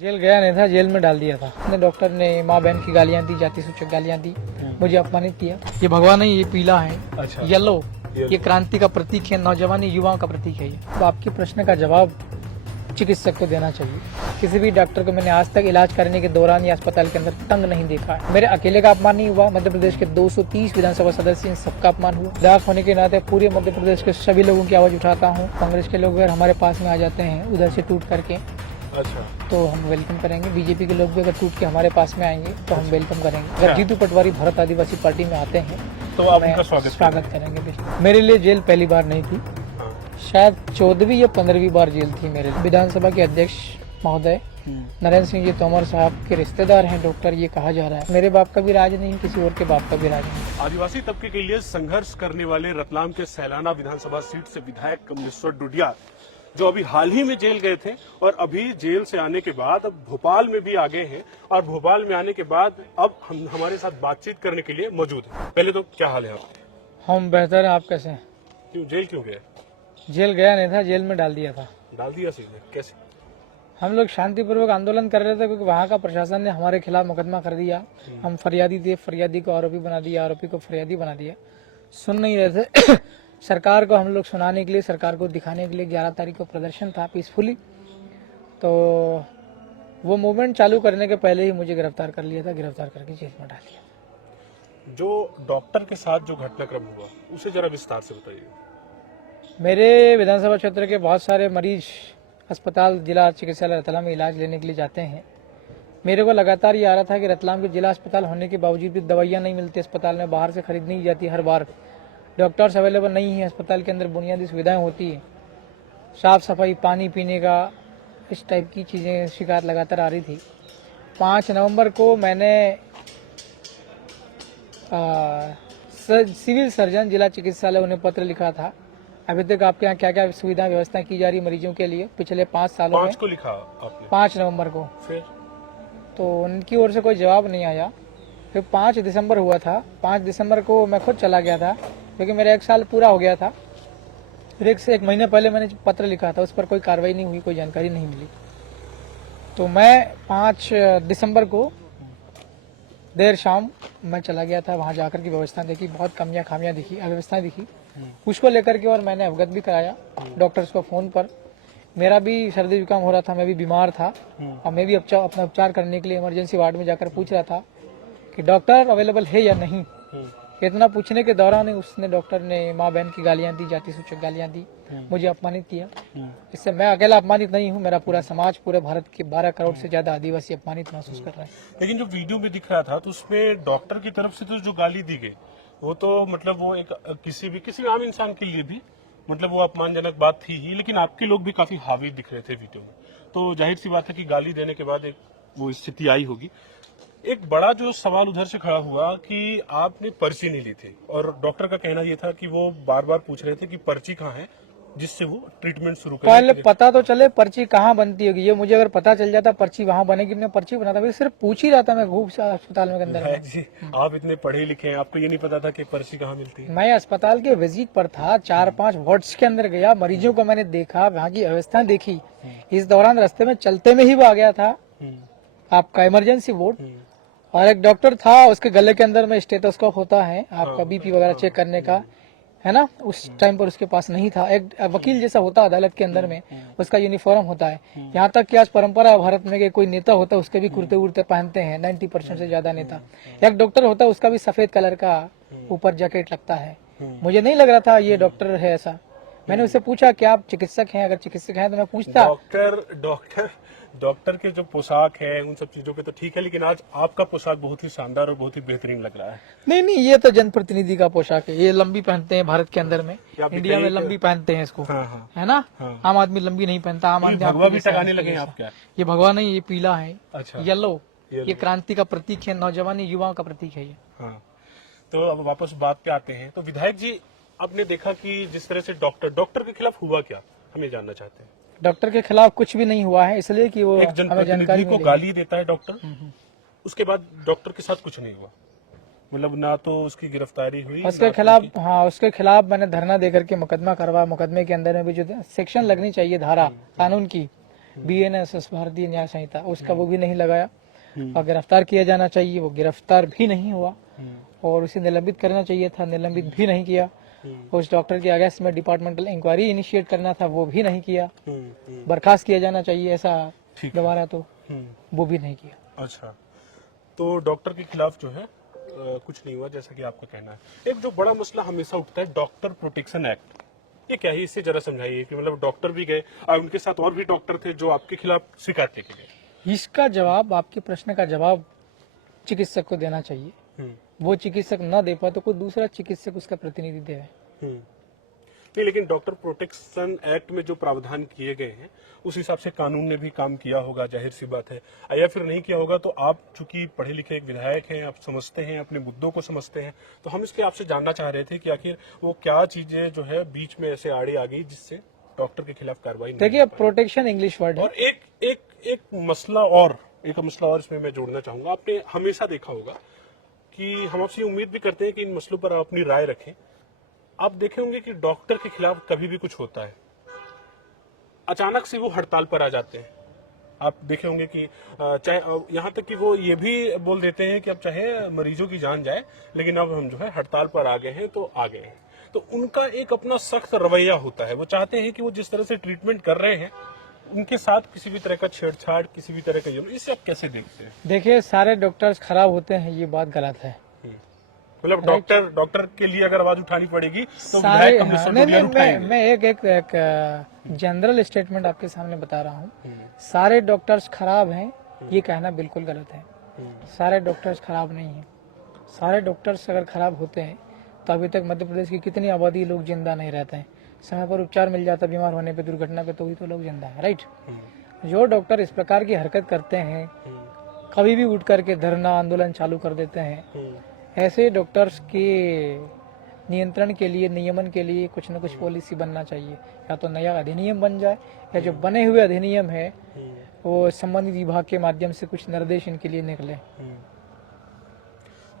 Jail गया नहीं था, जेल में डाल दिया था। अपने डॉक्टर ने माँ बहन की गालियाँ दी, जाति सूचक गालियाँ दी, मुझे अपमानित किया। ये भगवा नहीं, ये पीला है। अच्छा। येलो, ये क्रांति का प्रतीक है, नौजवानी युवाओं का प्रतीक है। ये तो आपके प्रश्न का जवाब चिकित्सक को देना चाहिए। किसी भी डॉक्टर को मैंने आज तक इलाज करने के दौरान या अस्पताल के अंदर तंग नहीं देखा है। मेरे अकेले का अपमान नहीं हुआ, मध्य प्रदेश के 230 विधानसभा सदस्य इन सबका अपमान हुआ। विधायक होने के नाते पूरे मध्य प्रदेश के सभी लोगों की आवाज उठाता हूँ। कांग्रेस के लोग अगर हमारे पास में आ जाते हैं उधर से टूट करके, अच्छा, तो हम वेलकम करेंगे। बीजेपी के लोग भी अगर टूट के हमारे पास में आएंगे तो हम वेलकम करेंगे। अगर जीतू पटवारी भारत आदिवासी पार्टी में आते हैं तो आप उनका स्वागत करेंगे। मेरे लिए जेल पहली बार नहीं थी, शायद 14वीं या 15वीं बार जेल थी मेरे लिए। विधानसभा के अध्यक्ष महोदय नरेंद्र सिंह जी तोमर साहब के रिश्तेदार हैं डॉक्टर, ये कहा जा रहा है। मेरे बाप का भी राज नहीं, किसी और के बाप का भी राज नहीं। आदिवासी तबके के लिए संघर्ष करने वाले रतलाम के सैलाना विधानसभा सीट से विधायक कमलेश्वर डुडिया, जो अभी हाल ही में जेल गए थे और अभी जेल से आने के बाद अब भोपाल में भी आ गए हैं और भोपाल में आने के बाद अब हम हमारे साथ बातचीत करने के लिए मौजूद हैं। पहले तो क्या हाल है आपके? हम बेहतर हैं, आप कैसे हैं? क्यों जेल क्यों गए? जेल गया नहीं था, जेल में डाल दिया था। डाल दिया सीधे? कैसे? हम लोग शांतिपूर्वक आंदोलन कर रहे थे क्योंकि वहाँ का प्रशासन ने हमारे खिलाफ मुकदमा कर दिया। हम फरियादी थे, फरियादी को आरोपी बना दिया, आरोपी को फरियादी बना दिया। सुन नहीं रहे थे। सरकार को हम लोग सुनाने के लिए, सरकार को दिखाने के लिए 11 तारीख को प्रदर्शन था पीसफुली, तो वो मूवमेंट चालू करने के पहले ही मुझे गिरफ्तार कर लिया था। गिरफ्तार करके जेल में डाल दिया। जो डॉक्टर के साथ जो घटनाक्रम हुआ उसे जरा विस्तार से बताइए। मेरे विधानसभा क्षेत्र के बहुत सारे मरीज अस्पताल जिला चिकित्सालय रतलाम में इलाज लेने के लिए जाते हैं। मेरे को लगातार ये आ रहा था कि रतलाम के जिला अस्पताल होने के बावजूद भी दवाइयाँ नहीं मिलती अस्पताल में, बाहर से खरीदनी ही जाती हर बार। डॉक्टर्स अवेलेबल नहीं है, अस्पताल के अंदर बुनियादी सुविधाएं होती है, साफ सफाई, पानी पीने का, इस टाइप की चीज़ें शिकायत लगातार आ रही थी। 5 नवंबर को मैंने सिविल सर्जन जिला चिकित्सालय उन्हें पत्र लिखा था, अभी तक आपके यहाँ क्या क्या सुविधा व्यवस्था की जा रही मरीजों के लिए पिछले 5 सालों में। 5 को लिखा आपने? 5 नवंबर को। फिर तो उनकी ओर से कोई जवाब नहीं आया। फिर 5 दिसंबर हुआ था। 5 दिसंबर को मैं खुद चला गया था क्योंकि मेरा 1 साल पूरा हो गया था। फिर 1 महीने पहले मैंने पत्र लिखा था, उस पर कोई कार्रवाई नहीं हुई, कोई जानकारी नहीं मिली। तो मैं 5 दिसंबर को देर शाम मैं चला गया था, वहाँ जाकर की व्यवस्था देखी, बहुत कमियां खामियां दिखी, अव्यवस्थाएं दिखी। उसको लेकर के और मैंने अवगत भी कराया डॉक्टर्स को फ़ोन पर। मेरा भी सर्दी जुकाम हो रहा था, मैं भी बीमार था और मैं भी अपना उपचार करने के लिए इमरजेंसी वार्ड में जाकर पूछ रहा था कि डॉक्टर अवेलेबल है या नहीं। इतना पूछने के दौरान ही उसने डॉक्टर ने माँ बहन की गालियाँ दी, जाति सूचक गालियाँ दी, मुझे अपमानित किया। इससे मैं अकेला अपमानित नहीं हूँ, मेरा पूरा समाज, पूरे भारत के 12 करोड़ से ज्यादा आदिवासी अपमानित महसूस कर रहे हैं। लेकिन जो वीडियो में दिख रहा था तो उसमें डॉक्टर की तरफ से तो जो गाली दी गई वो तो मतलब वो एक किसी आम इंसान के लिए भी मतलब वो अपमानजनक बात थी ही, लेकिन आपके लोग भी काफी हावी दिख रहे थे वीडियो में, तो जाहिर सी बात है कि गाली देने के बाद एक वो स्थिति आई होगी। एक बड़ा जो सवाल उधर से खड़ा हुआ कि आपने पर्ची नहीं ली थी और डॉक्टर का कहना यह था कि वो बार बार पूछ रहे थे कि पर्ची कहाँ है, जिससे वो ट्रीटमेंट शुरू करें। पहले पता तो चले पर्ची कहाँ बनती होगी, ये मुझे अगर पता चल जाता पर्ची वहाँ बनेगी, मैं पर्ची बनाता। मैं सिर्फ पूछ ही रहा था, मैं घूम अस्पताल में अंदर। जी, आप इतने पढ़े लिखे हैं, आपको ये नहीं पता था कि पर्ची कहाँ मिलती है? मैं अस्पताल के विजिट पर था, 4-5 वार्ड्स के अंदर गया, मरीजों को मैंने देखा, वहाँ की व्यवस्था देखी। इस दौरान रास्ते में चलते में ही वो आ गया था आपका इमरजेंसी वार्ड, और एक डॉक्टर था, उसके गले के अंदर में स्टेथोस्कोप होता है आपका बीपी वगैरह चेक करने का, है ना, उस टाइम पर उसके पास नहीं था। एक वकील जैसा होता है अदालत के अंदर में, उसका यूनिफॉर्म होता है। यहाँ तक कि आज परंपरा है भारत में कि कोई नेता होता है उसके भी कुर्ते उर्ते पहनते हैं, 90% से ज्यादा नेता। एक डॉक्टर होता है उसका भी सफेद कलर का ऊपर जैकेट लगता है। मुझे नहीं लग रहा था ये डॉक्टर है ऐसा। मैंने उससे पूछा कि आप चिकित्सक हैं? अगर चिकित्सक हैं तो मैं पूछता। डॉक्टर के जो पोशाक है उन सब चीजों के तो ठीक है, लेकिन आज आपका पोशाक बहुत ही शानदार और बहुत ही बेहतरीन लग रहा है। नहीं, ये तो जनप्रतिनिधि का पोशाक है। ये लंबी पहनते हैं भारत के अंदर में, इंडिया में लंबी पहनते हैं इसको। है ना? आम आदमी लंबी नहीं पहनता। आम आदमी भगवा भी टंगाने लगे आप क्या? ये भगवा नहीं, ये पीला है। अच्छा, येलो, ये क्रांति का प्रतीक है, नौजवानी युवाओं का प्रतीक है ये। हाँ, तो अब वापस बात पे आते हैं। तो विधायक जी, आपने देखा कि जिस तरह से डॉक्टर के खिलाफ हुआ क्या, हमें जानना चाहते हैं। डॉक्टर के खिलाफ कुछ भी नहीं हुआ है, इसलिए कि वो एक हमें जानकारी को गाली देता है डॉक्टर, उसके बाद डॉक्टर के साथ कुछ नहीं हुआ, मतलब ना तो उसकी गिरफ्तारी हुई उसके खिलाफ। हाँ, उसके खिलाफ मैंने धरना देकर के मुकदमा करवा। मुकदमे के अंदर में भी जो सेक्शन लगनी चाहिए, धारा कानून की, BNSS भारतीय न्याय संहिता उसका वो भी नहीं लगाया और गिरफ्तार किया जाना चाहिए, वो गिरफ्तार भी नहीं हुआ और उसे निलंबित करना चाहिए था, निलंबित भी नहीं किया। उस डॉक्टर के अगेंस्ट में डिपार्टमेंटल इंक्वायरी इनिशिएट करना था, वो भी नहीं किया। बर्खास्त किया जाना चाहिए ऐसा दोबारा, तो वो भी नहीं किया। अच्छा, तो डॉक्टर के खिलाफ जो है कुछ नहीं हुआ जैसा कि आपका कहना है। एक जो बड़ा मसला हमेशा उठता है डॉक्टर प्रोटेक्शन एक्ट, ये क्या है, इससे जरा समझाइए कि मतलब डॉक्टर भी गए और उनके साथ और भी डॉक्टर थे जो आपके खिलाफ शिकायत लेके गए। इसका जवाब, आपके प्रश्न का जवाब चिकित्सक को देना चाहिए। वो चिकित्सक न दे पाए तो कोई दूसरा चिकित्सक उसका प्रतिनिधि दे। नहीं, लेकिन डॉक्टर प्रोटेक्शन एक्ट में जो प्रावधान किए गए हैं उस हिसाब से कानून ने भी काम किया होगा, जाहिर सी बात है। या फिर नहीं किया होगा, तो आप चूंकि पढ़े लिखे एक विधायक हैं, आप समझते हैं, अपने मुद्दों को समझते हैं, तो हम इसलिए आपसे जानना चाह रहे थे कि आखिर वो क्या चीजें जो है बीच में ऐसे आड़े आ गई जिससे डॉक्टर के खिलाफ कार्रवाई नहीं। देखिए, प्रोटेक्शन इंग्लिश वर्ड है। और एक मसला और इसमें मैं जोड़ना चाहूंगा। आपने हमेशा देखा होगा कि हम आपसे उम्मीद भी करते हैं कि इन मसलों पर आप अपनी राय रखें। आप देखे होंगे कि डॉक्टर के खिलाफ कभी भी कुछ होता है, अचानक से वो हड़ताल पर आ जाते हैं। आप देखे होंगे कि चाहे यहाँ तक कि वो ये भी बोल देते हैं कि अब चाहे मरीजों की जान जाए, लेकिन अब हम जो है हड़ताल पर आ गए हैं तो आ गए हैं। तो उनका एक अपना सख्त रवैया होता है। वो चाहते हैं कि वो जिस तरह से ट्रीटमेंट कर रहे हैं उनके साथ किसी भी तरह का छेड़छाड़, किसी भी तरह का जुर्म, इसे आप कैसे देखते हैं? देखिए, सारे डॉक्टर्स खराब होते हैं, ये बात गलत है। मतलब डॉक्टर के लिए अगर आवाज उठानी पड़ेगी तो सारे विधायक कमलेश्वर डोडिया उठाएंगे। मैं एक जनरल स्टेटमेंट आपके सामने बता रहा हूँ। सारे डॉक्टर्स खराब हैं ये कहना बिल्कुल गलत है। सारे डॉक्टर्स खराब नहीं हैं। सारे डॉक्टर्स अगर खराब होते हैं तो अभी तक मध्य प्रदेश की कितनी आबादी लोग जिंदा नहीं रहते हैं। समय पर उपचार मिल जाता बीमार होने पे, दुर्घटना पे, तो ही तो लोग जिंदा है, राइट। जो डॉक्टर इस प्रकार की हरकत करते हैं, कभी भी उठ करके धरना आंदोलन चालू कर देते हैं, ऐसे डॉक्टर्स के नियंत्रण के लिए, नियमन के लिए कुछ न कुछ पॉलिसी बनना चाहिए। या तो नया अधिनियम बन जाए, या जो बने हुए अधिनियम है वो संबंधित विभाग के माध्यम से कुछ निर्देश इनके लिए निकले।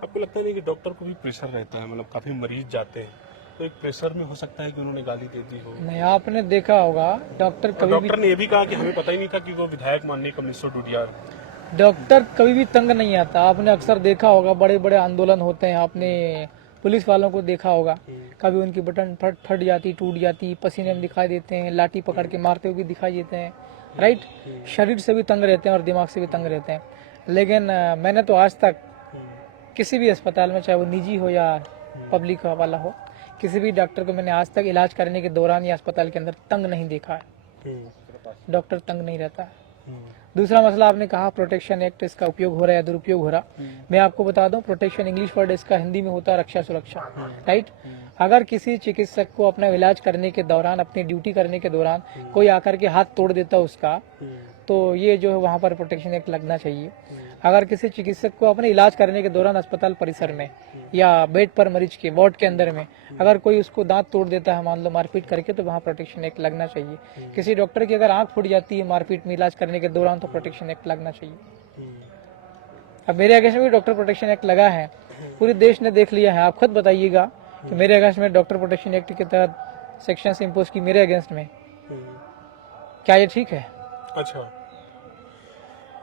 आपको लगता नहीं कि डॉक्टर को भी प्रेशर रहता है? मतलब काफी मरीज जाते हैं तो एक प्रेशर में हो सकता है कि उन्होंने गाली दे दी हो। नहीं, आपने देखा होगा डॉक्टर ने ये भी कहा कि हमें पता ही नहीं था कि वो विधायक माननीय कमलेश्वर डोडिया। डॉक्टर कभी भी तंग नहीं आता। आपने अक्सर देखा होगा, बड़े बड़े आंदोलन होते हैं, आपने पुलिस वालों को देखा होगा, कभी उनकी बटन फट जाती, टूट जाती, पसीने में दिखाई देते हैं, लाठी पकड़ के मारते हुए भी दिखाई देते हैं, राइट। शरीर से भी तंग रहते हैं और दिमाग से भी तंग रहते हैं। लेकिन मैंने तो आज तक किसी भी अस्पताल में, चाहे वो निजी हो या पब्लिक वाला हो, किसी भी डॉक्टर को मैंने आज तक इलाज करने के दौरान या अस्पताल के अंदर तंग नहीं देखा है। डॉक्टर तंग नहीं रहता है। दूसरा मसला आपने कहा प्रोटेक्शन एक्ट, इसका उपयोग हो रहा है या दुरुपयोग हो रहा। मैं आपको बता दूं, प्रोटेक्शन इंग्लिश वर्ड, इसका हिंदी में होता है रक्षा सुरक्षा, राइट। अगर किसी चिकित्सक को अपना इलाज करने के दौरान, अपनी ड्यूटी करने के दौरान कोई आकर के हाथ तोड़ देता उसका, तो ये जो है वहाँ पर प्रोटेक्शन एक्ट लगना चाहिए। अगर किसी चिकित्सक को अपने इलाज करने के दौरान अस्पताल परिसर में या बेड पर मरीज के वार्ड के अंदर में अगर कोई उसको दांत तोड़ देता है, मान लो मारपीट करके, तो वहाँ प्रोटेक्शन एक्ट लगना चाहिए। किसी डॉक्टर की अगर आंख फूट जाती है मारपीट में इलाज करने के दौरान, तो प्रोटेक्शन एक्ट लगना चाहिए। अब मेरे अगेंस्ट में भी डॉक्टर प्रोटेक्शन एक्ट लगा है, पूरे देश ने देख लिया है। आप खुद बताइएगा कि मेरे अगेंस्ट में डॉक्टर प्रोटेक्शन एक्ट के तहत सेक्शन इम्पोज की मेरे अगेंस्ट में, क्या ये ठीक है? अच्छा,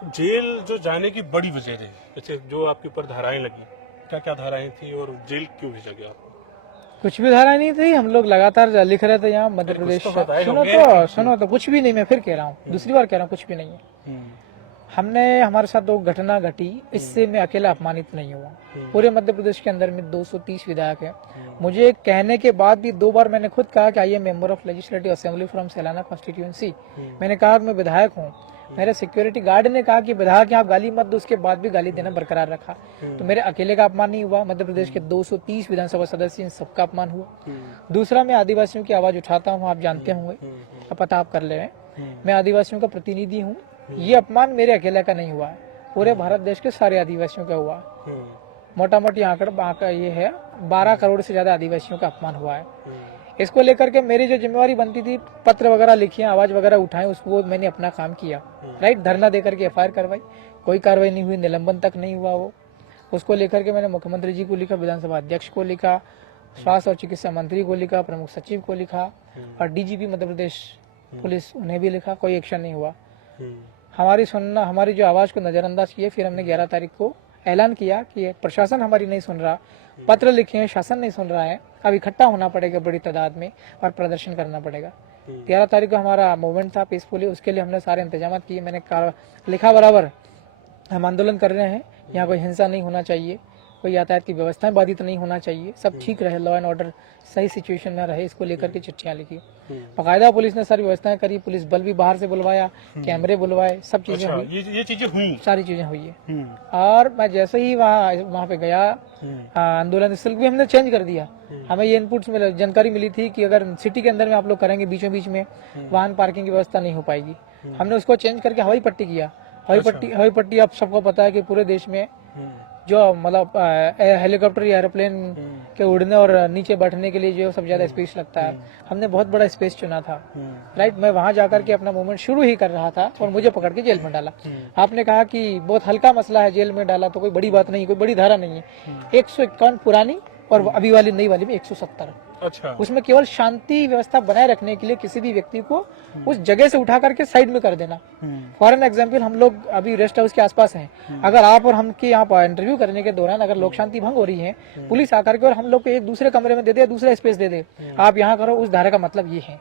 जेल जो जाने की बड़ी वजह रही, जैसे जो आपके ऊपर धाराएं लगी, क्या क्या धाराएं थी और जेल क्यों भेजा गया आपको? कुछ भी धारा नहीं थी, हम लोग लगातार लिख रहे थे यहाँ मध्य प्रदेश। सुनो तो कुछ भी नहीं, मैं फिर कह रहा हूँ, दूसरी बार कह रहा हूँ, कुछ भी नहीं है। हमने, हमारे साथ दो घटना घटी, इससे मैं अकेला अपमानित नहीं हुआ। पूरे मध्य प्रदेश के अंदर में 230 विधायक हैं। मुझे कहने के बाद भी 2 बार मैंने खुद कहा कि I am member of legislative assembly from Sailana constituency. मैंने कहा मैं विधायक हूँ। मेरे सिक्योरिटी गार्ड ने कहा कि विधायक यहाँ गाली मत दो, उसके बाद भी गाली देना बरकरार रखा। तो मेरे अकेले का अपमान नहीं हुआ, मध्य प्रदेश के 230 विधानसभा सदस्य, इन सबका अपमान हुआ। दूसरा, मैं आदिवासियों की आवाज उठाता हूँ, आप जानते होंगे, पता आप कर ले रहे हैं, मैं आदिवासियों का प्रतिनिधि हूँ। ये अपमान मेरे अकेले का नहीं हुआ है, पूरे भारत देश के सारे आदिवासियों का हुआ है। मोटा मोटी आंकड़ा ये है, 12 करोड़ से ज्यादा आदिवासियों का अपमान हुआ है। इसको लेकर के मेरी जो जिम्मेवारी बनती थी, पत्र वगैरह लिखिए, आवाज वगैरह उठाएं, उसको मैंने अपना काम किया, राइट। धरना देकर के FIR करवाई, कोई कार्रवाई नहीं हुई, निलंबन तक नहीं हुआ वो। उसको लेकर के मैंने मुख्यमंत्री जी को लिखा, विधानसभा अध्यक्ष को लिखा, स्वास्थ्य और चिकित्सा मंत्री को लिखा, प्रमुख सचिव को लिखा और DGP मध्य प्रदेश पुलिस, उन्हें भी लिखा, कोई एक्शन नहीं हुआ। हमारी जो आवाज को नजरअंदाज किए। फिर हमने 11 तारीख को ऐलान किया कि प्रशासन हमारी नहीं सुन रहा, पत्र लिखे हैं, शासन नहीं सुन रहा है, अब इकट्ठा होना पड़ेगा बड़ी तादाद में और प्रदर्शन करना पड़ेगा। 11 तारीख को हमारा मूवमेंट था पीसफुली, उसके लिए हमने सारे इंतजाम किए। मैंने लिखा बराबर हम आंदोलन कर रहे हैं, यहाँ कोई हिंसा नहीं होना चाहिए, कोई यातायात की व्यवस्थाएं बाधित नहीं होना चाहिए, सब ठीक रहे, लॉ एंड ऑर्डर सही सिचुएशन में रहे, इसको लेकर के चिट्ठियां लिखी। बाकायदा पुलिस ने सारी व्यवस्थाएं करी, पुलिस बल भी बाहर से बुलवाया, कैमरे बुलवाए, सब चीजें हुई, ये चीजें हुई, सारी चीजें हुई है। और मैं जैसे ही वहाँ पे गया, आंदोलन स्थल भी हमने चेंज कर दिया। हमें ये इनपुट्स मिले, जानकारी मिली थी कि अगर सिटी के अंदर में आप लोग करेंगे, बीचों बीच में वाहन पार्किंग की व्यवस्था नहीं हो पाएगी। हमने उसको चेंज करके हवाई पट्टी किया। हवाई पट्टी आप सबको पता है कि पूरे देश में जो मतलब हेलीकॉप्टर या एरोप्लेन के उड़ने और नीचे बैठने के लिए जो सबसे ज्यादा स्पेस लगता है, हमने बहुत बड़ा स्पेस चुना था। राइट, मैं वहां जाकर के अपना मूवमेंट शुरू ही कर रहा था और मुझे पकड़ के जेल में डाला। आपने कहा कि बहुत हल्का मसला है, जेल में डाला तो कोई बड़ी बात नहीं, कोई बड़ी धारा नहीं है। 151 पुरानी और अभी वाली नई वाली में 170। अच्छा, उसमें केवल शांति व्यवस्था बनाए रखने के लिए किसी भी व्यक्ति को उस जगह से उठा करके साइड में कर देना। फॉर एन एग्जाम्पल, हम लोग अभी रेस्ट हाउस के आसपास हैं, अगर आप और हम के यहाँ पर इंटरव्यू करने के दौरान अगर लोक शांति भंग हो रही है, पुलिस आकर के और हम लोग को एक दूसरे कमरे में दे दे, दूसरा स्पेस दे दे, आप यहाँ करो, उस धारा का मतलब ये है।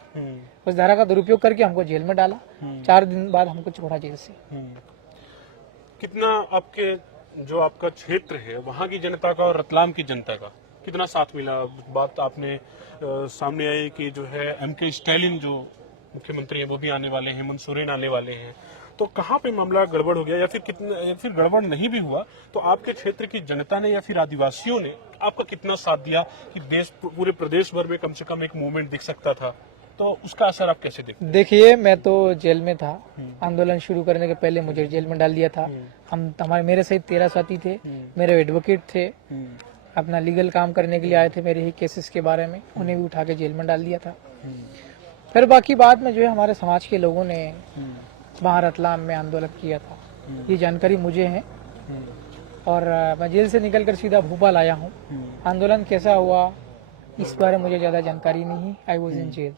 उस धारा का दुरुपयोग करके हमको जेल में डाला। 4 दिन बाद हमको छोड़ा जेल से। कितना आपके जो आपका क्षेत्र है वहाँ की जनता का और रतलाम की जनता का कितना साथ मिला? बात आपने सामने आई कि जो है एमके स्टालिन जो मुख्यमंत्री हैं वो भी आने वाले हैं, हेमंत सोरेन आने वाले हैं, तो कहाँ पे मामला गड़बड़ हो गया या फिर गड़बड़ नहीं भी हुआ तो आपके क्षेत्र की जनता ने या फिर आदिवासियों ने आपका कितना साथ दिया कि पूरे प्रदेश भर में कम से कम एक मूवमेंट दिख सकता था? तो उसका असर आप कैसे देखते? देखिए, मैं तो जेल में था, आंदोलन शुरू करने के पहले मुझे जेल में डाल दिया था। मेरे सहित 13 साथी थे, मेरे एडवोकेट थे, अपना लीगल काम करने के लिए आए थे मेरे ही केसेस के बारे में, उन्हें भी उठा के जेल में डाल दिया था। फिर बाकी बाद में जो है हमारे समाज के लोगों ने वहाँ रतलाम में आंदोलन किया था, ये जानकारी मुझे है। और मैं जेल से निकलकर सीधा भोपाल आया हूँ। आंदोलन कैसा हुआ इस बारे में मुझे ज्यादा जानकारी नहीं। I was in jail.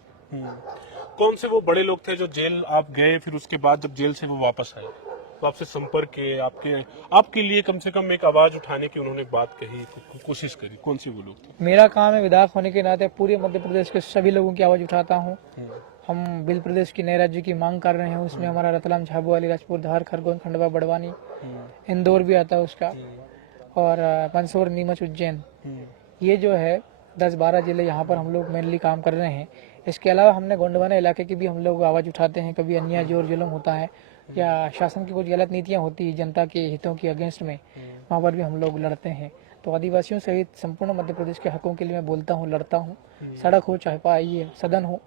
कौन से वो बड़े लोग थे जो जेल आप गए, फिर उसके बाद जब जेल से वो वापस आए तो आपसे संपर्क किए, आपके लिए कम से कम एक आवाज उठाने की उन्होंने बात कही, कोशिश करी? कौन से वो लोग थे? मेरा काम है विधायक होने के नाते पूरे मध्य प्रदेश के सभी लोगों की आवाज उठाता हूँ। हम बिल प्रदेश की नए राज्य की मांग कर रहे हैं, उसमें हमारा रतलाम, झाबुआ, अलीराजपुर, धार, खरगोन, खंडवा, बड़वानी, इंदौर भी आता है उसका, और मंदसौर, नीमच, उज्जैन, ये जो है 10-12 जिले यहाँ पर हम लोग मेनली काम कर रहे हैं। इसके अलावा हमने गोंडवाना इलाके की भी हम लोग आवाज उठाते हैं। कभी अन्याय जोर जुल्म होता है या शासन की कुछ गलत नीतियां होती है जनता के हितों की अगेंस्ट में, वहाँ पर भी हम लोग लड़ते हैं। तो आदिवासियों सहित संपूर्ण मध्य प्रदेश के हकों के लिए मैं बोलता हूँ, लड़ता हूँ। सड़क हो चाहे पाइए सदन हो,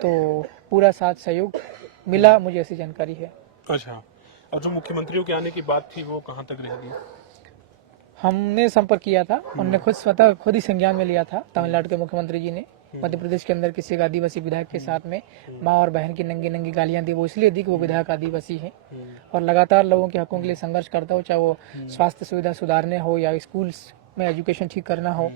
तो पूरा साथ सहयोग मिला, मुझे ऐसी जानकारी है। अच्छा, और जो मुख्यमंत्रियों के आने की बात थी वो कहाँ तक रह गई? हमने संपर्क किया था, उन्होंने खुद ही संज्ञान में लिया था। तमिलनाडु के मुख्यमंत्री जी ने मध्य प्रदेश के अंदर किसी एक आदिवासी विधायक के साथ में माँ और बहन की नंगी नंगी गालियां दी। वो इसलिए दी कि वो विधायक आदिवासी है और लगातार लोगों के हकों के लिए संघर्ष करता हो, चाहे वो स्वास्थ्य सुविधा सुधारने हो या स्कूल्स में एजुकेशन ठीक करना हो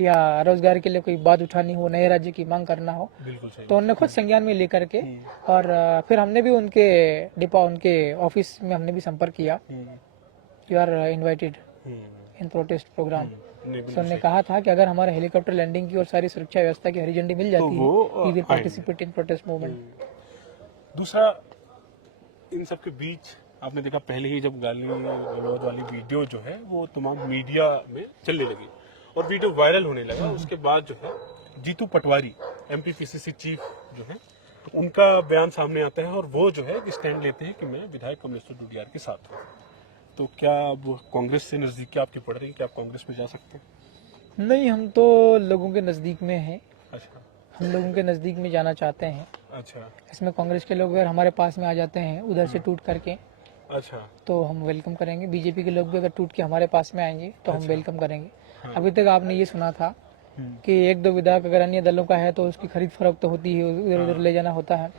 या रोजगार के लिए कोई बात उठानी हो, नए राज्य की मांग करना हो। तो उन्होंने खुद संज्ञान में लेकर के, और फिर हमने भी उनके ऑफिस में हमने भी संपर्क किया। You are invited in protest programme. तो उन्होंने कहा था कि अगर हमारे हेलीकॉप्टर लैंडिंग की और सारी सुरक्षा व्यवस्था की हरी झंडी मिल जाती है, we will participate in protest movement. दूसरा, इन सब के बीच आपने देखा पहले ही जब गाली गलौज वाली वीडियो जो है वो तमाम मीडिया में चलने लगी और वीडियो वायरल होने लगा, उसके बाद जो है जीतू पटवारी एमपीपीसीसी चीफ जो है उनका बयान सामने आता है और वो जो है स्टैंड लेते हैं कि मैं विधायक कमलेश्वर डूडियार के साथ हूँ। तो क्या वो कांग्रेस से नजदीकी आपकी पड़ रही है कि आप कांग्रेस में जा सकते हैं? नहीं, हम तो लोगों के नजदीक में हैं। अच्छा, हम लोगों के नजदीक में जाना चाहते हैं। अच्छा, इसमें कांग्रेस के लोग अगर हमारे पास में आ जाते हैं उधर से टूट करके, अच्छा, तो हम वेलकम करेंगे। बीजेपी के लोग भी अगर टूट के हमारे पास में आएंगे तो हम वेलकम करेंगे। अभी तक आपने ये सुना था कि एक दो विधायक अगर अन्य दलों का है तो उसकी खरीद फरोख्त तो होती है, उधर उधर ले जाना होता है।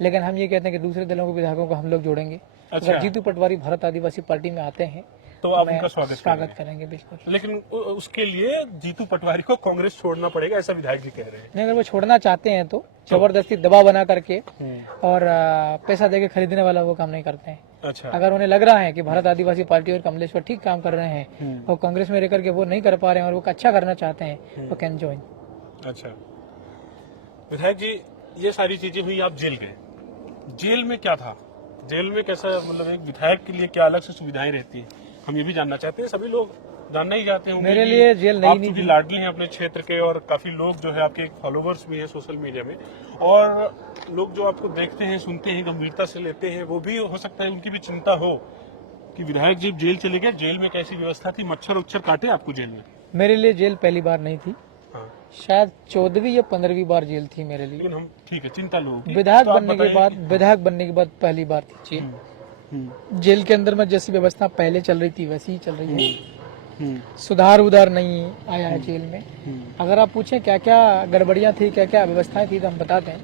लेकिन हम ये कहते हैं कि दूसरे दलों के विधायकों को हम लोग जोड़ेंगे। अगर जीतू पटवारी भारत आदिवासी पार्टी में आते हैं तो आप उनका स्वागत करेंगे बिल्कुल। लेकिन उसके लिए जीतू पटवारी को कांग्रेस छोड़ना पड़ेगा, ऐसा विधायक जी कह रहे हैं। नहीं, अगर वो छोड़ना चाहते हैं तो जबरदस्ती दबाव बना करके और पैसा देके खरीदने वाला वो काम नहीं करते हैं। अच्छा, अगर उन्हें लग रहा है कि भारत आदिवासी पार्टी और कमलेश्वर ठीक काम कर रहे हैं और कांग्रेस में रहकर के वो नहीं कर पा रहे हैं और वो अच्छा करना चाहते हैं तो कैन ज्वाइन। अच्छा विधायक जी, ये सारी चीजें हुई, आप जेल गए, जेल में क्या था, जेल में कैसा, मतलब एक विधायक के लिए क्या अलग से सुविधाएं रहती हैं, हम ये भी जानना चाहते हैं, सभी लोग जानना ही चाहते हैं। मेरे लिए जेल नहीं थी, लाडली हैं अपने क्षेत्र के और काफी लोग जो है आपके फॉलोवर्स भी हैं सोशल मीडिया में, और लोग जो आपको देखते हैं, सुनते हैं, गंभीरता से लेते हैं, वो भी हो सकता है उनकी भी चिंता हो कि विधायक जी जेल चले गए, जेल में कैसी व्यवस्था थी, मच्छर उच्छर काटे आपको जेल में? मेरे लिए जेल पहली बार नहीं थी, शायद 14वीं या 15वीं बार जेल थी मेरे लिए। लेकिन हम ठीक है, चिंता लोग विधायक बनने के बाद पहली बार थी जेल। जेल के अंदर में जैसी व्यवस्था पहले चल रही थी वैसी ही चल रही है, सुधार उधार नहीं आया है जेल में। अगर आप पूछें क्या क्या गड़बड़ियां थी, क्या क्या व्यवस्थाएं थी, तो हम बताते हैं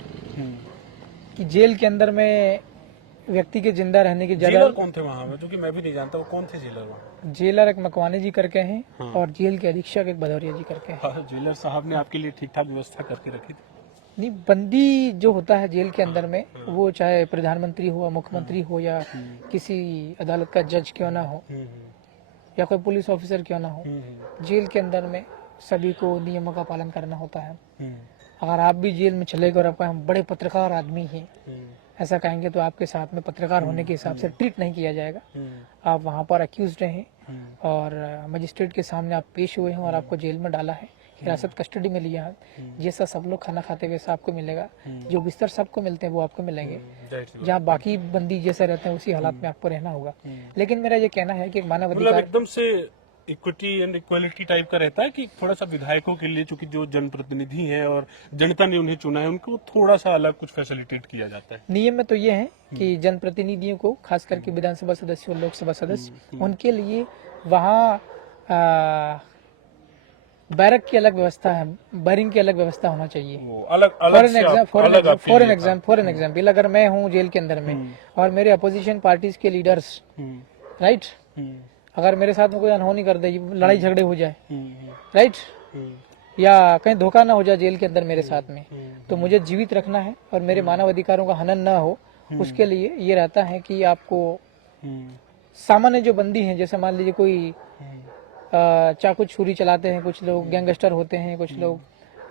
कि जेल के अंदर में व्यक्ति के जिंदा रहने की जगह। जेलर कौन थे वहाँ में, जो कि मैं भी नहीं जानता, वो कौन थे जेलर वहाँ? जेलर एक मकवानी जी करके हैं और जेल के अधीक्षक एक भदौरिया जी करके हैं। जेलर साहब ने आपके लिए ठीक ठाक व्यवस्था करके रखी थी? नहीं, बंदी जो होता है जेल के अंदर में, वो चाहे प्रधानमंत्री हो, मुख्यमंत्री हो, या किसी अदालत का जज क्यों ना हो, या कोई पुलिस ऑफिसर क्यों ना हो, जेल के अंदर में सभी को नियमों का पालन करना होता है। अगर आप भी जेल में चले गए और आप हम बड़े पत्रकार आदमी हैं ऐसा कहेंगे तो आपके साथ में पत्रकार होने के हिसाब से ट्रीट नहीं किया जाएगा। आप वहाँ पर अक्यूज्ड हैं और मजिस्ट्रेट के सामने आप पेश हुए हैं और आपको जेल में डाला है, हिरासत कस्टडी में लिया है। जैसा सब लोग खाना खाते हैं वैसा आपको मिलेगा, जो बिस्तर सबको मिलते हैं वो आपको मिलेंगे। जहाँ बाकी बंदी जैसे रहते हैं उसी हालात में आपको रहना होगा। लेकिन मेरा ये कहना है कि मानवाधिकार एकदम से इक्विटी एंड इक्वालिटी टाइप का रहता है कि थोड़ा सा विधायकों के लिए, चूंकि जो जनप्रतिनिधि हैं और जनता ने उन्हें चुना है, उनको थोड़ा सा अलग कुछ फैसिलिटेट किया जाता है। नियम में तो ये है कि जनप्रतिनिधियों को, खास करके विधानसभा सदस्य और लोकसभा सदस्य, उनके लिए वहाँ बैरक की अलग व्यवस्था है, बैरिंग की अलग व्यवस्था होना चाहिए। फॉर एन एग्जाम्पल अगर मैं हूँ जेल के अंदर में और मेरे अपोजिशन पार्टीज के लीडर्स, राइट, अगर मेरे साथ में कोई अनहोनी कर दे, लड़ाई झगड़े हो जाए, राइट, या कहीं धोखा ना हो जाए जेल के अंदर मेरे साथ में, तो मुझे जीवित रखना है और मेरे मानव अधिकारों का हनन ना हो, उसके लिए ये रहता है कि आपको सामान्य जो बंदी हैं, जैसे मान लीजिए कोई चाकू छुरी चलाते हैं, कुछ लोग गैंगस्टर होते हैं, कुछ लोग,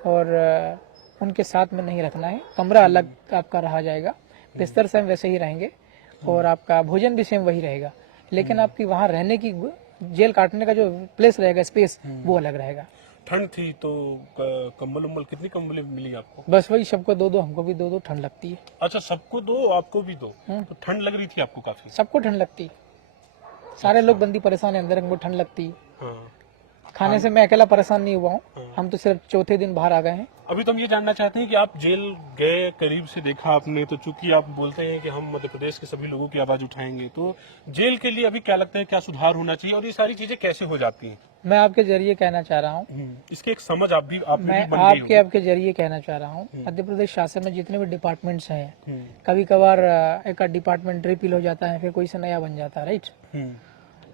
और उनके साथ में नहीं रखना है। कमरा अलग आपका रहा जाएगा, बिस्तर सेम वैसे ही रहेंगे और आपका भोजन भी सेम वही रहेगा, लेकिन आपकी वहाँ रहने की, जेल काटने का जो प्लेस रहेगा, स्पेस, वो अलग रहेगा। ठंड थी तो कंबल उम्बल, कितनी कंबल मिली आपको? बस वही, सबको दो दो, हमको भी दो दो, ठंड लगती है। अच्छा, सबको दो, आपको भी दो? तो ठंड लग रही थी आपको काफी? सबको ठंड लगती है, सारे लोग बंदी परेशान है, अंदर हमको ठंड लगती है। खाने से मैं अकेला परेशान नहीं हुआ हूँ, हम तो सिर्फ चौथे दिन बाहर आ गए हैं। अभी तो हम ये जानना चाहते हैं कि आप जेल गए, करीब से देखा आपने, तो चूंकि आप बोलते हैं कि हम मध्य प्रदेश के सभी लोगों की आवाज उठाएंगे, तो जेल के लिए अभी क्या लगता है, क्या सुधार होना चाहिए और ये सारी चीजें कैसे हो जाती हैं? मैं आपके जरिए कहना चाह रहा हूँ, इसके एक समझ आपके आपके जरिए कहना चाह रहा हूँ, मध्य प्रदेश शासन में जितने भी डिपार्टमेंट्स हैं, कभी कभार एक डिपार्टमेंट रिपील हो जाता है, फिर कोई से नया बन जाता है, राइट।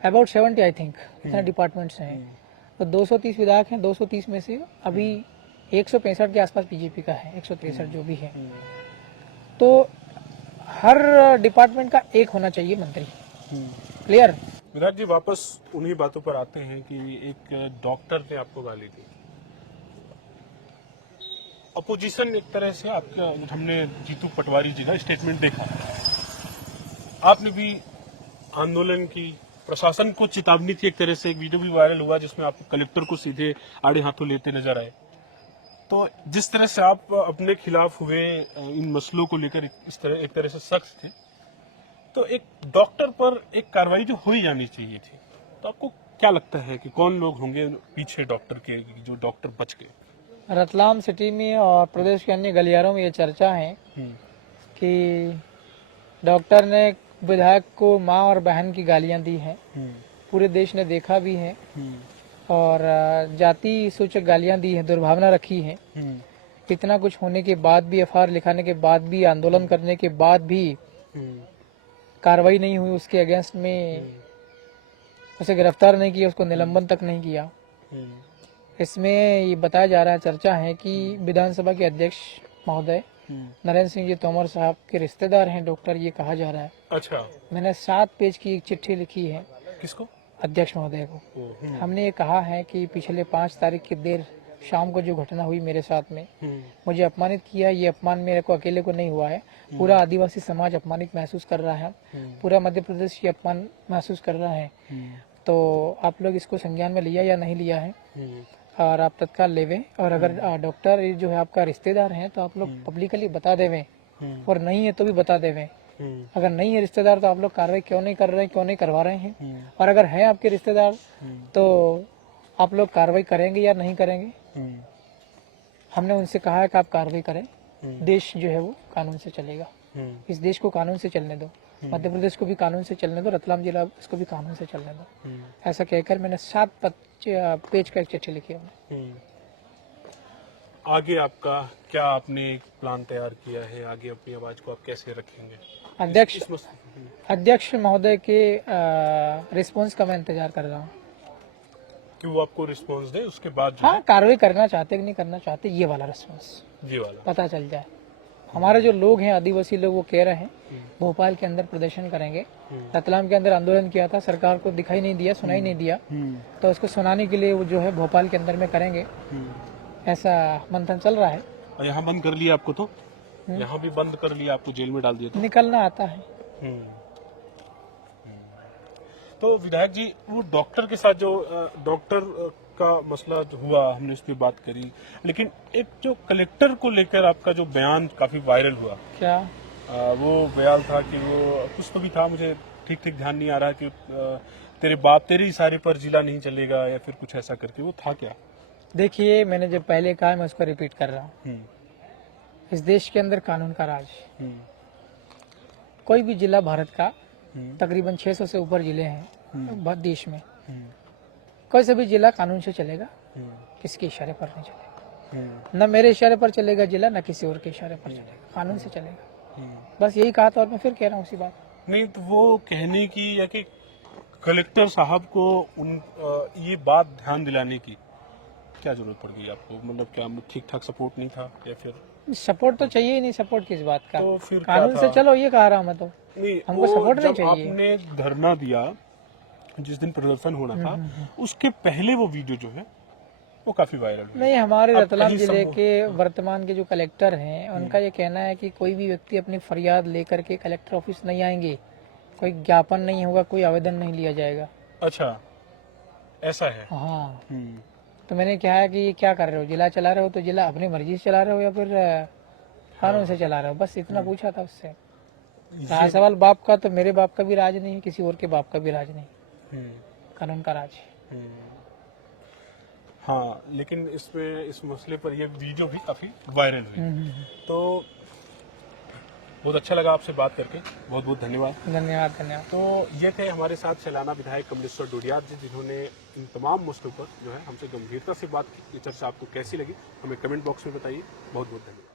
अबाउट 70 आई थिंक इतने डिपार्टमेंट्स हैं, तो 230 विधायक हैं, 230 में से अभी 165 के आसपास बीजेपी का है, 163 जो भी है, तो हर डिपार्टमेंट का एक होना चाहिए मंत्री। क्लियर? विराट जी, वापस उन्हीं बातों पर आते हैं कि एक डॉक्टर ने आपको गाली दी, अपोजिशन एक तरह से आपका, हमने जीतू पटवारी जी का स्टेटमेंट देखा, आपने भी आंदोलन की, प्रशासन को चेतावनी थी एक तरह से, एक वीडियो भी वायरल हुआ जिसमें आप कलेक्टर को सीधे आड़े हाथों लेते नजर आए। तो जिस तरह से आप अपने खिलाफ हुए, इन मसलों को लेकर इस तरह एक तरह से सख्त थे, तो एक डॉक्टर पर एक कार्रवाई जो हो ही जानी चाहिए थी, तो आपको क्या लगता है कि कौन लोग होंगे पीछे डॉक्टर के, जो डॉक्टर बच गए? रतलाम सिटी में और प्रदेश के अन्य गलियारों में ये चर्चा है कि डॉक्टर ने विधायक को माँ और बहन की गालियां दी हैं, पूरे देश ने देखा भी है और जाति सूचक गालियां दी हैं, दुर्भावना रखी है। इतना कुछ होने के बाद भी, एफआईआर लिखाने के बाद भी, आंदोलन करने के बाद भी कार्रवाई नहीं हुई उसके अगेंस्ट में, उसे गिरफ्तार नहीं किया, उसको निलंबन तक नहीं किया। इसमें ये बताया जा रहा है, चर्चा है कि विधानसभा के अध्यक्ष महोदय नरेंद्र सिंह जी तोमर साहब के रिश्तेदार हैं डॉक्टर, ये कहा जा रहा है। अच्छा, मैंने 7 पेज की एक चिट्ठी लिखी है किसको? अध्यक्ष महोदय को। हमने ये कहा है कि पिछले 5 तारीख की देर शाम को जो घटना हुई मेरे साथ में, मुझे अपमानित किया। ये अपमान मेरे को अकेले को नहीं हुआ है, पूरा आदिवासी समाज अपमानित महसूस कर रहा है, पूरा मध्य प्रदेश ये अपमान महसूस कर रहा है। तो आप लोग इसको संज्ञान में लिया या नहीं लिया है, और आप तत्काल लेवे। और अगर डॉक्टर जो है आपका रिश्तेदार है तो आप लोग पब्लिकली बता देवे, और नहीं है तो भी बता देवे। अगर नहीं है रिश्तेदार तो आप लोग कार्रवाई क्यों नहीं कर रहे हैं, क्यों नहीं करवा रहे हैं? और अगर है आपके रिश्तेदार तो आप लोग कार्रवाई करेंगे या नहीं करेंगे? हमने उनसे कहा है कि आप कार्रवाई करें, देश जो है वो कानून से चलेगा। इस देश को कानून से चलने दो, मध्य प्रदेश को भी कानून से चलने दो, रतलाम जिला इसको भी कानून से चलने दो। ऐसा कहकर मैंने 7 पेज का एक चिट्ठी लिखी है। आगे आपका क्या, आपने एक प्लान तैयार किया है? आगे अपनी आवाज को आप कैसे रखेंगे? अध्यक्ष महोदय के रिस्पांस का मैं इंतजार कर रहा हूँ कि वो आपको रिस्पांस दे, उसके बाद हाँ, कार्रवाई करना चाहते कि नहीं करना चाहते, ये वाला रिस्पांस ये वाला पता चल जाए। हमारे जो लोग हैं आदिवासी लोग, वो कह रहे हैं भोपाल के अंदर प्रदर्शन करेंगे। रतलाम के अंदर आंदोलन किया था, सरकार को दिखाई नहीं दिया, सुनाई नहीं दिया, तो उसको सुनाने के लिए वो जो है भोपाल के अंदर में करेंगे, ऐसा मंथन चल रहा है। और यहाँ बंद कर लिया आपको, तो यहाँ भी बंद कर लिया आपको, जेल में डाल दिया। निकलना आता है। तो विधायक जी, वो डॉक्टर के साथ जो डॉक्टर का मसला जो हुआ, हमने उस पर बात करी, लेकिन एक जो कलेक्टर को लेकर आपका जो बयान काफी वायरल हुआ, क्या वो बयान था कि वो कुछ तो भी था, मुझे ठीक ध्यान नहीं आ रहा कि तेरे बाप तेरे इशारे पर जिला नहीं चलेगा या फिर कुछ ऐसा करके, वो था क्या? देखिए, मैंने जो पहले कहा मैं उसको रिपीट कर रहा हूँ। इस देश के अंदर कानून का राज, कोई भी जिला भारत का, तकरीबन 600 से ऊपर जिले हैं देश में, कोई से भी जिला कानून से चलेगा, किसके इशारे पर नहीं चलेगा। न मेरे इशारे पर चलेगा जिला, न किसी और के इशारे पर चलेगा, कानून से चलेगा। बस यही कहा था और मैं फिर कह रहा हूँ उसी बात। नहीं तो वो कहने की या कि कलेक्टर साहब को ये बात ध्यान दिलाने की क्या जरूरत पड़ गई आपको? मतलब क्या ठीक ठाक सपोर्ट नहीं था या फिर? सपोर्ट तो चाहिए ही नहीं, सपोर्ट किस बात का? तो फिर कानून से चलो, ये कह रहा हूँ मैं। तो नहीं, हमको सपोर्ट नहीं चाहिए। आपने धरना दिया जिस दिन प्रदर्शन होना था, उसके पहले वो वीडियो जो है वो काफी वायरल हुई। नहीं, हमारे रतलाम जिले के वर्तमान के जो कलेक्टर हैं, उनका ये कहना है कि कोई भी व्यक्ति अपनी फरियाद लेकर के कलेक्टर ऑफिस नहीं आएंगे, कोई ज्ञापन नहीं होगा, कोई आवेदन नहीं लिया जाएगा। अच्छा, ऐसा है? हाँ। तो मैंने कहा है कि ये क्या कर रहे हो, जिला चला रहे हो तो जिला अपनी मर्जी से चला रहे हो या फिर कानून से चला रहे हो? बस इतना पूछा था उससे। रहा सवाल बाप का, तो मेरे बाप का भी राज नहीं, किसी और के बाप का भी राज नहीं, कानून का राज। हाँ, लेकिन इसमें इस मसले पर ये वीडियो भी काफी वायरल हुई। तो बहुत अच्छा लगा आपसे बात करके, बहुत बहुत धन्यवाद। धन्यवाद। तो ये थे हमारे साथ सैलाना विधायक कमलेश्वर डोडियार जी, जिन्होंने इन तमाम मसलों पर जो है हमसे गंभीरता से बात की। ये चर्चा आपको कैसी लगी हमें कमेंट बॉक्स में बताइए। बहुत बहुत धन्यवाद।